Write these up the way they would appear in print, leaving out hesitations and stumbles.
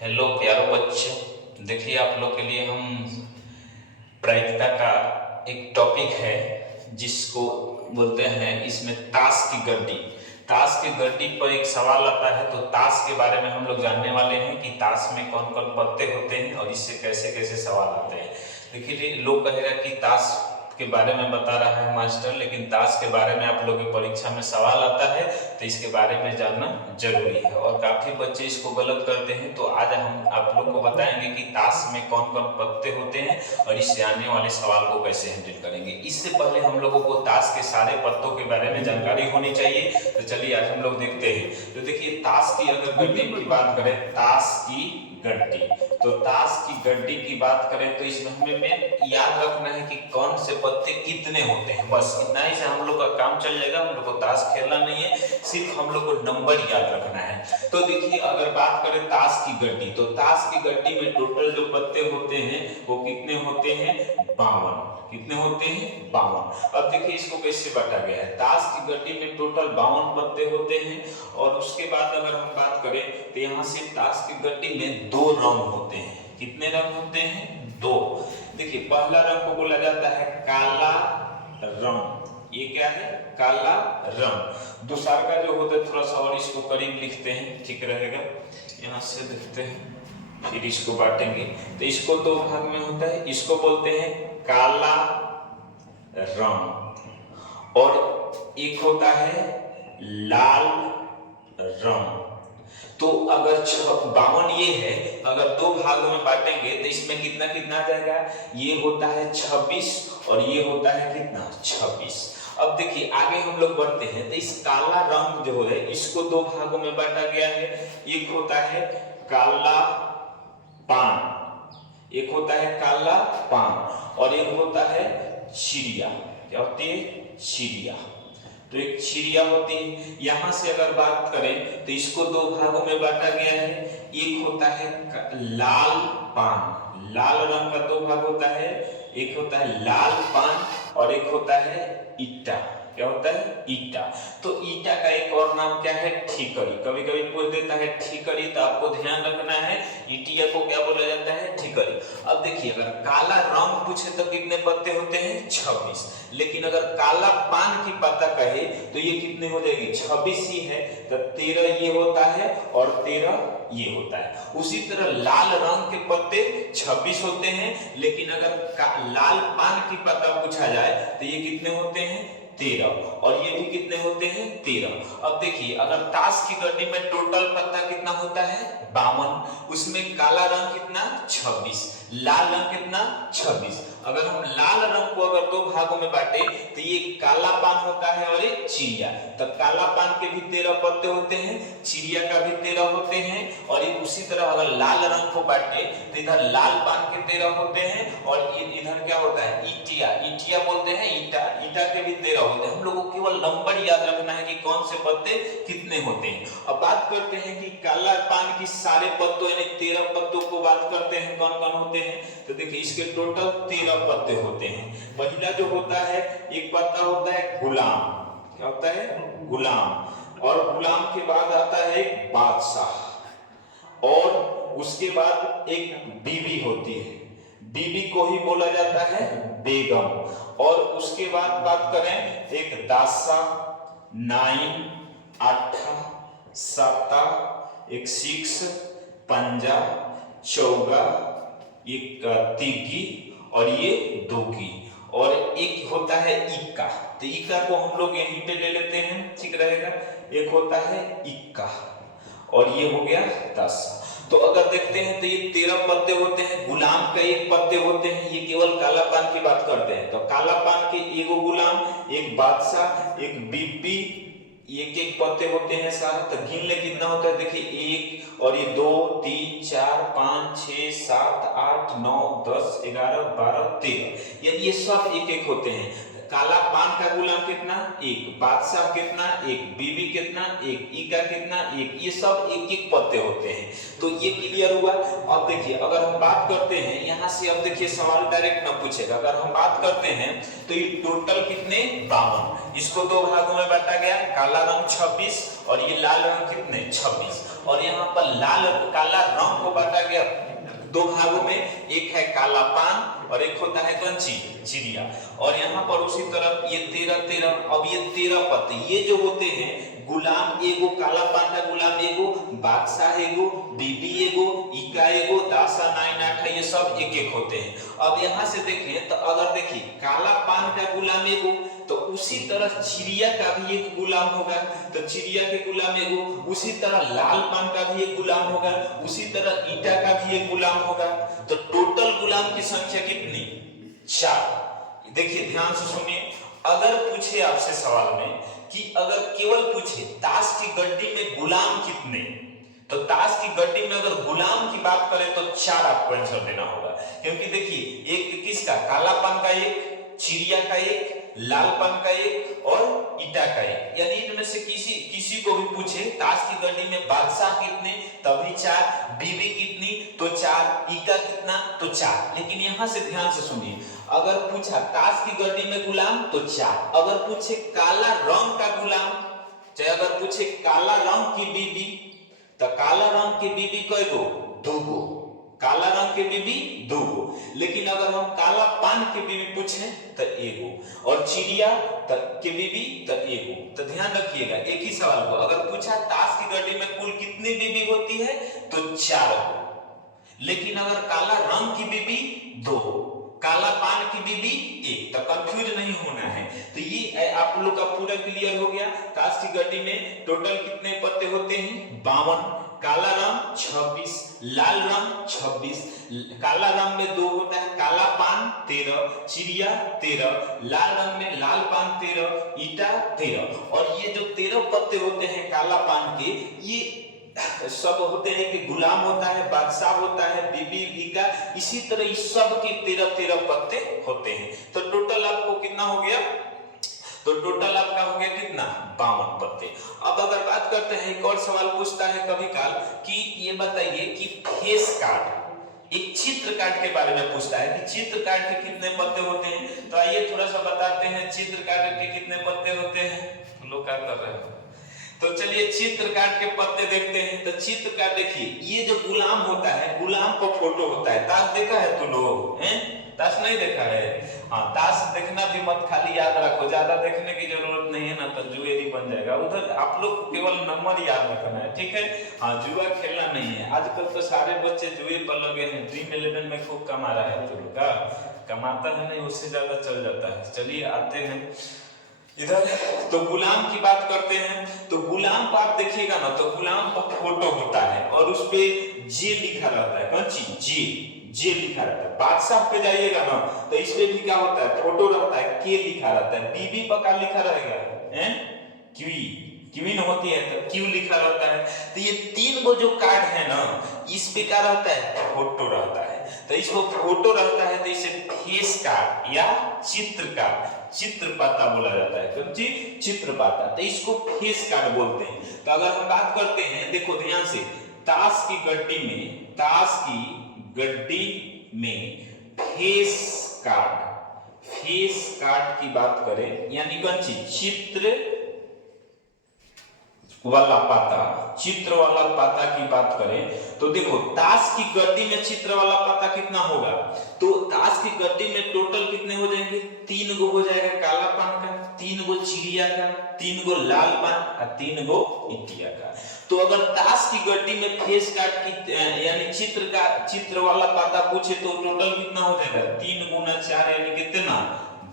Hello प्यारो बच्चों, देखिए आप लोग के लिए हम प्रायिकता का एक टॉपिक है जिसको बोलते हैं, इसमें ताश की गड्डी। ताश की गड्डी पर एक सवाल आता है, तो ताश के बारे में हम लोग जानने वाले हैं कि ताश में कौन कौन पत्ते होते हैं और इससे कैसे कैसे सवाल आते हैं। देखिए, लोग कहेगा कि ताश के बारे में बता रहा है मास्टर, लेकिन ताश के बारे में आप लोग की परीक्षा में सवाल आता है तो इसके बारे में जानना जरूरी है। और काफी बच्चे इसको गलत करते हैं, तो आज हम आप लोग को बताएंगे कि ताश में कौन कौन पत्ते होते हैं और इससे आने वाले सवाल को कैसे हैंडल करेंगे। इससे पहले हम लोगों को ताश के सारे पत्तों के बारे में जानकारी होनी चाहिए। तो चलिए आज हम लोग देखते हैं। तो देखिए, ताश की अगर गड्डी की बात करें, ताश की गड्डी, तो ताश की गड्डी की बात करें तो इसमें हमें याद रखना है कि कौन से पत्ते कितने होते हैं। बस इतना ही से हम लोग का काम चल जाएगा। हम लोग को ताश खेलना नहीं है, सिर्फ हम लोग को नंबर याद रखना है। तो देखिए, अगर बात करें ताश की गड्डी, तो ताश की गड्डी में टोटल जो पत्ते होते हैं वो कितने होते हैं? 52। कितने होते हैं? 52। अब देखिए इसको कैसे बांटा गया है। ताश की गड्डी में टोटल 52 पत्ते होते हैं। और उसके बाद अगर हम बात करें तो यहाँ से ताश की गड्डी में 2 रंग होते हैं। कितने रंग होते हैं? 2। देखिए, पहला रंग को बोला जाता है काला रंग। ये क्या है? काला रंग। दूसरा का जो होता है, थोड़ा सा और इसको करीब लिखते हैं, ठीक रहेगा। यहाँ से देखते हैं, फिर इसको बांटेंगे। तो इसको 2 भाग में होता है। इसको बोलते हैं काला रंग और एक होता है लाल रंग। तो अगर 52 ये है, अगर 2 भागों में बांटेंगे तो इसमें कितना कितना आ जाएगा? ये होता है 26 और ये होता है कितना? 26। अब देखिए आगे हम लोग बढ़ते हैं। तो इस काला रंग जो है इसको 2 भागों में बांटा गया है। एक होता है काला पान, एक होता है काला पान और एक होता है चिड़िया। क्या होती है? चिड़िया। तो एक चिड़िया होती है। यहां से अगर बात करें तो इसको 2 भागों में बांटा गया है। एक होता है लाल पान, लाल रंग का 2 भाग होता है। एक होता है लाल पान और एक होता है ईटा। क्या होता है? ईटा। तो ईटा का एक और नाम क्या है? ठीकरी। कभी कभी पूछ देता है ठीकरी, तो आपको ध्यान रखना है ईटिया को क्या बोला जाता है? ठीकरी। अब देखिए, अगर काला रंग पूछे तो कितने पत्ते होते हैं? 26। लेकिन अगर काला पान की पत्ता कहे तो ये कितने हो जाएगी? 26 ही है, तो 13 ये होता है और 13 ये होता है। उसी तरह लाल रंग के पत्ते 26 होते हैं, लेकिन अगर लाल पान की पत्ता पूछा जाए तो ये कितने होते हैं? 13। और ये भी कितने होते हैं? 13। अब देखिए, अगर ताश की गड्डी में टोटल पत्ता कितना होता है? 52। उसमें काला रंग कितना? 26। लाल रंग कितना? 26। अगर हम लाल रंग को अगर 2 भागों में बांटे तो ये काला पान होता है और एक चिड़िया। तो काला पान के भी 13 पत्ते होते हैं, चिड़िया का भी 13 होते हैं। और उसी तरह अगर लाल रंग को बांटे तो इधर लाल पान के 13 होते हैं और इधर क्या होता है? ईटिया। ईटिया बोलते हैं ईटा, ईटा के भी 13 होते हैं। हम लोगों को केवल नंबर याद रखना है कि कौन से पत्ते कितने होते हैं। अब बात करते हैं कि काला पान की सारे पत्तों यानी 13 पत्तों को बात करते हैं, कौन कौन होते हैं। तो देखिए, इसके टोटल 13 पत्ते होते हैं। पहला जो होता है, एक पत्ता होता है गुलाम। क्या होता है? गुलाम। और गुलाम के बाद आता है एक बादशाह और उसके बाद एक बीबी होती है। बीबी को ही बोला जाता है बेगम। और उसके बाद बात करें, एक दासा, नाइन, आठा, साता, एक 6, पंजा, चौगा, एक तिगी और ये दोगी। और एक होता है इक्का। तो इक्का को हम लोग यहीं पे ले लेते हैं, ठीक रहेगा। एक होता है इक्का और ये हो गया 10। तो अगर देखते हैं तो ये 13 पत्ते होते हैं। गुलाम के 1 पत्ते होते हैं। ये केवल काला पान की बात करते हैं। तो काला पान के 1 गुलाम, एक बादशाह, एक बीबी, एक पत्ते होते हैं सारा। तो गिन ले कितना होता है। देखिए, 1 और ये 2, 3, 4, 5, 6, 7, 8, 9, 10, 11, 12, 13, यानी ये सब 1 होते हैं। काला पान का गुलाम कितना? 1, बादशाह कितना? 1, बीबी कितना? 1, ईका कितना? 1, ये सब 1 पत्ते होते हैं। तो ये क्लियर हुआ। अब देखिए, अगर हम बात करते हैं यहाँ से, अब देखिए सवाल डायरेक्ट ना पूछेगा। अगर हम बात करते हैं तो ये टोटल कितने? 52। इसको दो भागों में बांटा गया, काला रंग 26 और ये लाल रंग कितने 26, और यहाँ पर लाल काला रंग को बांटा गया दो भागों में, एक है काला पान और एक होता है कौन सी चिड़िया। और यहाँ पर उसी तरफ ये 13 अब ये 13 पत्ते ये जो होते हैं गुलाम एगो, काला पान का गुलाम एगो, बादशाह एगो, बीबी एगो, इका एगो, दासा 9 8 ये सब एक एक होते हैं। अब यहाँ से देखें तो अगर देखिए काला पान का गुलाम एगो तो उसी तरह चिड़िया का भी एक गुलाम होगा, तो चिड़िया के गुलाम एगो, उसी तरह लाल पान का भी एक गुलाम होगा, उसी तरह ईटा का भी एक गुलाम होगा। तो टोटल गुलाम की संख्या कितनी 4। देखिए ध्यान से सुनिए, अगर पूछे आपसे सवाल में कि अगर केवल पूछे ताश की गड्डी में गुलाम कितने, तो ताश की गड्डी में अगर गुलाम की बात करें तो 4 आपको आंसर देना होगा, क्योंकि देखिए एक किसका काला पान का एक, चिड़िया का एक, लाल पान का एक और ईटा का एक, यानी इनमें से किसी को भी पूछे ताश की गड्डी में बादशाह कितने तभी 4, बीबी कितनी तो 4, ईका कितना तो 4। लेकिन यहाँ से ध्यान से सुनिए, अगर पूछा ताश की गड्डी में गुलाम तो 4, अगर पूछे काला रंग का गुलाम, चाहे अगर पूछे काला रंग की बीबी तो काला रंग की बीबी कई गो 2 गो, काला रंग के बीबी 2 गो। लेकिन अगर हम काला पान के बीबी पूछे तो 1 गो और चिड़िया के बीबी तो 1 गो। तो ध्यान रखिएगा एक ही सवाल को अगर पूछा ताश की गड्डी में कुल कितनी बीबी होती है तो 4 गो, लेकिन अगर काला रंग की बीबी 2, काला पान की बीबी 1, तो कंफ्यूज नहीं होना है। तो ये आप लोग का पूरा क्लियर हो गया। ताश की गड्डी में टोटल कितने पत्ते होते हैं 52, काला रंग 26, लाल रंग 26, काला रंग में 2 होता है, काला पान 13, चिड़िया 13, लाल रंग में लाल पान 13, ईटा 13। और ये जो 13 पत्ते होते हैं काला पान के, ये सब होते हैं कि गुलाम होता है, बादशाह होता है, बीबी ईका, इसी तरह इस सब के 13 पत्ते होते हैं। तो टोटल आपको कितना हो गया, तो टोटल आपका हो गया कितना 52 पत्ते। अब अगर बात करते हैं एक और सवाल पूछता है कभी काल कि ये बताइए कि फेस कार्ड, एक चित्र कार्ड के बारे में पूछता है कि चित्र कार्ड के कितने पत्ते होते हैं। तो आइए थोड़ा सा बताते हैं चित्र कार्ड के कितने पत्ते होते हैं। लोग क्या कर रहे हैं, तो चलिए चित्र कार्ड के पत्ते देखते हैं। तो चित्र कार्ड देखिए, ये जो गुलाम होता है, गुलाम का फोटो होता है। ताश देखा है तू लोग हैं, ताश नहीं देखा है? हाँ, ताश देखना भी मत, खाली याद रखो, ज्यादा देखने की जरूरत नहीं है ना, तो जुएरी बन जाएगा। उधर आप लोग केवल नंबर याद रखना है, ठीक है? हाँ, जुआ खेलना नहीं है। आजकल तो सारे बच्चे जुए पर लगे हैं। ड्रीम 11 में खूब कमा रहा है, तो का कमाता है नहीं, उससे ज्यादा चल जाता है। चलिए आते हैं इधर, तो गुलाम की बात करते हैं। तो गुलाम पर आप देखिएगा ना, तो गुलाम पर फोटो होता है और उस पे जे लिखा रहता है। कौन चीज? जे लिखा रहता है। बादशाह पे जाइएगा ना, तो इस पे भी क्या होता है, फोटो रहता है, के लिखा रहता है। बीबी पर क्या लिखा रहेगा, हैं? क्वीन होती है तो क्यू लिखा रहता है। तो ये 3 गो जो कार्ड है ना, इस पे क्या रहता है, फोटो रहता है। तो इसको फोटो रहता है तो इसे फेस कार्ड या चित्र कार्ड, चित्र पाता बोला जाता है। कौन सी? चित्र पाता। तो इसको फेस कार्ड बोलते हैं। तो अगर हम बात करते हैं, देखो ध्यान से, ताश की गड्डी में फेस कार्ड की बात करें, यानी कौन सी? चित्र वाला पाता की बात करें, तो देखो ताश की गड्डी में चित्र वाला पाता कितना होगा, तो ताश की गड्डी में टोटल कितने हो जाएंगे? 3 गो हो जाएगा काला पान का, 3 गो चिड़िया का, 3 गो लाल पान और 3 गो ईटिया का। तो अगर ताश की गड्डी में फेस कार्ड की यानी चित्र वाला पाता पूछे तो टोटल कितना हो जाएगा? 3 गुना 4 यानी कितना?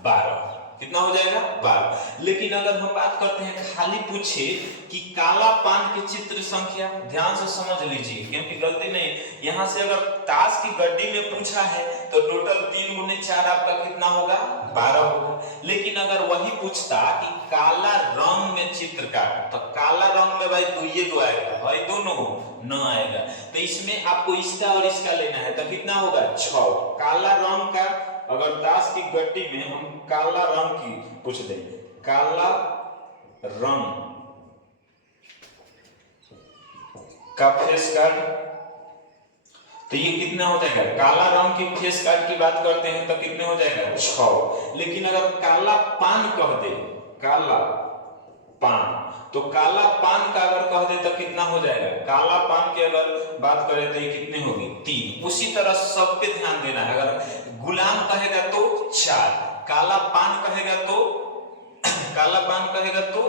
12। कितना हो जाएगा? 12। लेकिन अगर हम बात करते हैं खाली पूछे कि काला पान के चित्र संख्या, ध्यान से समझ लीजिए क्योंकि गलती नहीं, यहाँ से अगर ताश की गड्डी में पूछा है तो टोटल 3 गुने 4 आपका कितना होगा? 12 होगा। लेकिन अगर वही पूछता कि काला रंग में चित्र काट, तो काला रंग में भाई 2 आएगा, भाई दोनों न आएगा। तो इसमें आपको इसका और इसका लेना है, तो कितना होगा? 6। काला रंग का अगर ताश की गड्डी में हम काला रंग की पूछ देंगे, काला रंग का फेस कार्ड, तो ये कितना हो जाएगा? काला रंग की फेस कार्ड की बात करते हैं तो कितने हो जाएगा? 6। लेकिन अगर काला पान कह दे काला पान। तो काला पान का अगर कह दे तो कितना हो जाएगा, काला पान की अगर बात करें तो ये कितनी होगी 3। उसी तरह सब पे ध्यान देना है, अगर गुलाम कहेगा तो 4, काला पान कहेगा तो काला पान कहेगा तो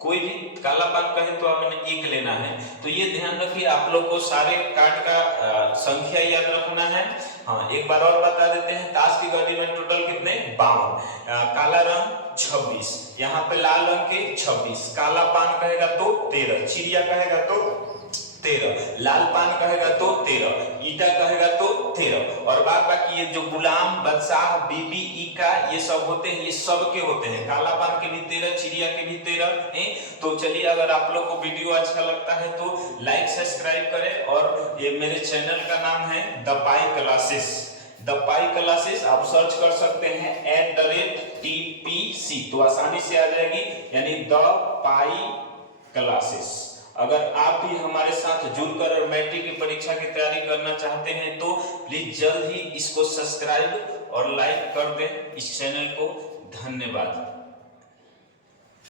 कोई भी काला पान कहे तो आपने 1 लेना है। तो ये ध्यान रखिए, आप लोग को सारे कार्ड का संख्या याद रखना है। हाँ, एक बार और बता देते हैं, ताश की गड्डी में टोटल कितने 52, काला रंग 26, यहाँ पे लाल रंग के 26, काला पान कहेगा तो 13, चिड़िया कहेगा तो 13, लाल पान कहेगा तो 13, ईटा कहेगा तो 13, और बाकी ये जो गुलाम, बादशाह, बीबी, ईका ये सब होते हैं, ये सब के होते हैं, काला पान के भी 13, चिड़िया के भी 13 हैं। तो चलिए, अगर आप लोग को वीडियो अच्छा लगता है तो लाइक सब्सक्राइब करें, और ये मेरे चैनल का नाम है the pi classes. The pi classes आप सर्च कर सकते हैं @TPC, तो आसानी से आ जाएगी, यानी द पाई क्लासेस। अगर आप भी हमारे साथ जुड़कर और मैट्रिक की परीक्षा की तैयारी करना चाहते हैं तो प्लीज जल्द ही इसको सब्सक्राइब और लाइक कर दें इस चैनल को। धन्यवाद।